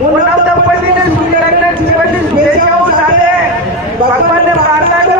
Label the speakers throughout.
Speaker 1: उन लोग तब कोई भी नहीं सुन रहे भगवान ने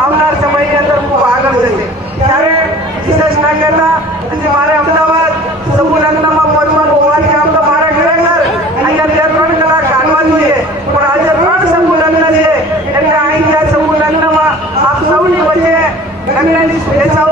Speaker 1: સમૂહ સમયની અંદર ખૂબ આગળ જશે. ત્યારે વિશેષ ના કહેતા આજે મારે અમદાવાદ સમૂહ લગ્નમાં પહોંચવાનું આમ તો મારા ઘરે ઘર
Speaker 2: અહીંયા
Speaker 1: ત્રણ કલાક કાઢવા જોઈએ. પણ આજે ત્રણ સમૂહ લગ્ન છે એટલે ᱛᱩᱞᱤ ᱠᱚᱡᱮ ᱱᱟᱜᱱᱟᱞᱤ ᱥᱩᱭᱮᱥᱟᱣ